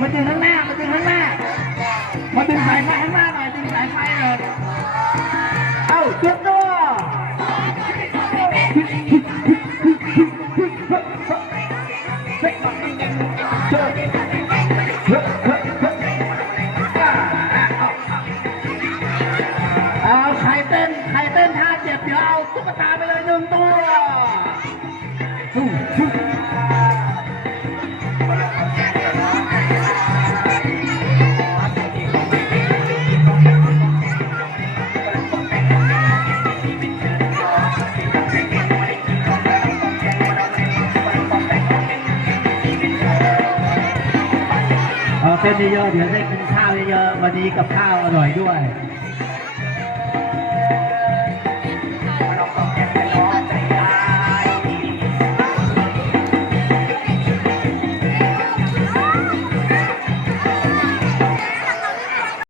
มาดึงข้างหน้ามาดึงข้างหน้ามาดึงสายไฟข้างหน้าหน่อยดึงสายไฟเลยเอ้าจุดตัวเอาใครเต้นท่าเจ็บเดี๋ยวเอาตุ๊กตาไปเลย1 ตัวเต้นเยอะๆเดี๋ยวได้กินข้าวเยอะๆวันนี้กับข้าวอร่อยด้วย